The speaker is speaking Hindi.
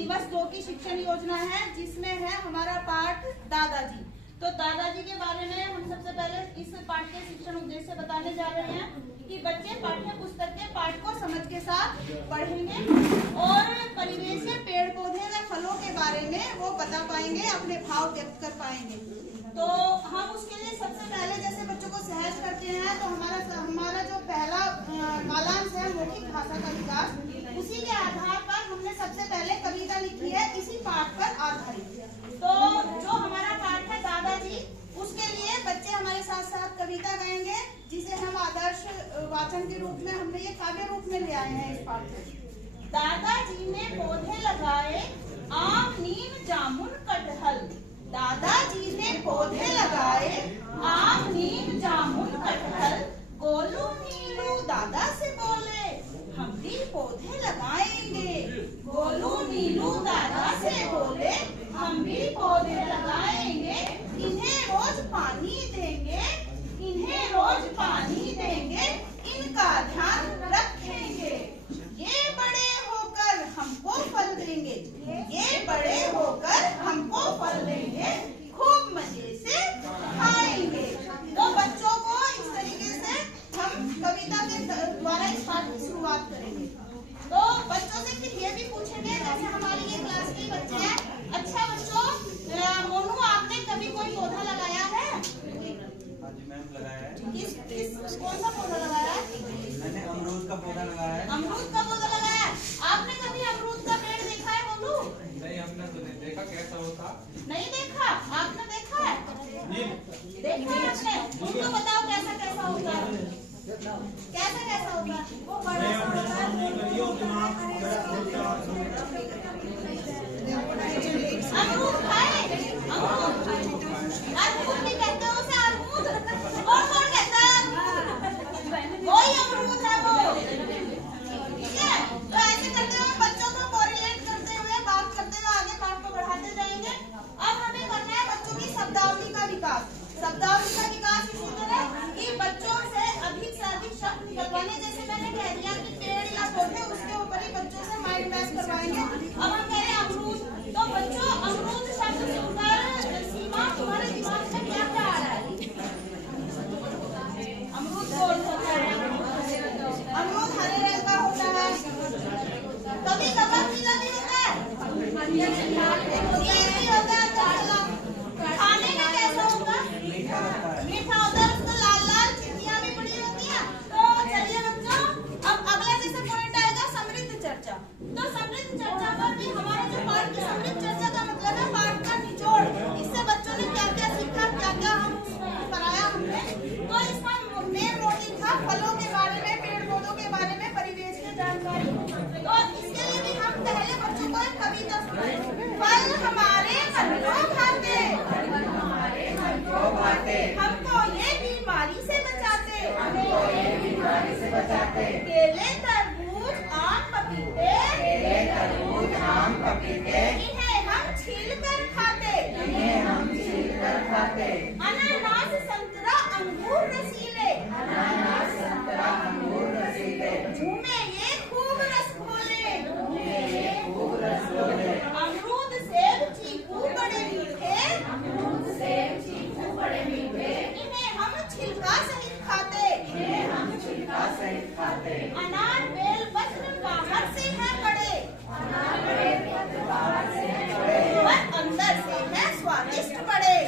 दिवस 2 की शिक्षण योजना है, जिसमें है हमारा पाठ दादाजी। तो दादाजी के बारे में हम सबसे पहले इस पाठ के शिक्षण उद्देश्य बताने जा रहे हैं कि बच्चे पाठ्य पुस्तक के पाठ को समझ के साथ पढ़ेंगे और परिवेश से पेड़ पौधे व फलों के बारे में वो बता पाएंगे, अपने भाव व्यक्त कर पाएंगे। तो हम उसके लिए सबसे पहले जैसे बच्चों को सहज करते हैं, तो हमारा जो पहला कालांश है मौखिक भाषा का विकास, उसी के आधार पर हमने सबसे पहले कविता लिखी है, इसी पाठ पर आधारित। तो जो हमारा पाठ है दादाजी, उसके लिए बच्चे हमारे साथ साथ कविता गाएंगे, जिसे हम आदर्श वाचन के रूप में हमने ये काव्य रूप में ले आए हैं इस पाठ में। दादाजी ने पौधे लगाए, आम नीम जामुन कटहल। दादाजी ने पौधे लगाए, आम नीम जामुन कटहल। गोलू नीलू दादा से बोले, हम भी पौधे लगाएंगे। गोलू नीलू दादा से बोले, हम भी पौधे लगाएंगे। इन्हें रोज पानी देंगे, इन्हें रोज पानी देंगे, इनका ध्यान रखेंगे। ये बड़े होकर हमको फल देंगे, ये बड़े होकर हमको फल देंगे, खूब मजे से खाएंगे। तो बच्चों को इस तरीके से हम कविता के द्वारा इस पाठ की शुरुआत करेंगे। तो बच्चों से फिर ये भी पूछेंगे, जैसे हमारी ये क्लास के बच्चे हैं, अच्छा बच्चों, मोनू आपने कभी कोई पौधा लगाया है? हाँ जी मैम, लगाया है। कौन सा पौधा लगाया है? मैंने अमरूद का पौधा लगाया है। अमरूद का पौधा लगाया है। आपने कभी अमरूद का पेड़ देखा है मोनू? नहीं, हमने तो नहीं देखा, कैसा होता? नहीं देखा? आपने देखा है? देखा है आपने? उनको बताओ कैसा कैसा होता है, कैसा कैसा होता है? वो बड़ा सा अमरूद खाए, अमरूद भी कहते हैं उसे, अमरूद। और कौन कहता है अमरूद? वही अमरूद है वो, ठीक है। तो ऐसे करते हुए बच्चों को कोरिलेट करते हुए बात करते हुए आगे पाठ को बढ़ाते जाएंगे। अब हमें करना है बच्चों की शब्दावली का विकास। शब्दावली का विकास इसी तरह कि बच्चों से अधिक शब्द निकलवाने, जैसे मैंने कह दिया कि पेड़ या पौधे, उसके ऊपर ही बच्चों से माइंड मैच करवाएंगे। अब हम कह रहे हैं अमरूद, तो बच्चों अमरूद शब्द सुनकर सीमा तुम्हारे दिमाग में क्या क्या आ रहा है? अमरूद गोल होता है, अमरूद हरे रंग का होता है, कभी कभार पीला भी होता है, ये भी होता है। खाने में कैसा होता है? मीठा होता है, उसको लाल लाल चिट्ठियां भी पड़ी होती है। तो चलिए बच्चों, अब अगला जैसे पॉइंट आएगा समृद्ध चर्चा। तो समृद्ध चर्चा पर भी हमारा जो पाठ की समृद्ध चर्चा का मतलब है पाठ का निचोड़, इससे बच्चों ने क्या क्या सीखा, क्या क्या हम कराया हमने। तो इसका मेन मोटिव था फलों के बारे में, पेड़ पौधों के बारे में, परिवेश की जानकारी। तो इसके लिए भी हम पहले बच्चों को एक कविता सुनाए। फल हमारे मन को भाते, हमको ये बीमारी से बचाते, केले तरबूज आम पपीते, इन्हें हम छील कर खाते, अनानास संतरा अंगूर रसीले, झूमे ये खूब रस घोले, अमरूद सेब चीकू बड़े मीठे, इन्हें हम छिलका सहित खाते, अनार बेल पत्र बाहर से है बड़े, पर अंदर से है स्वादिष्ट बड़े।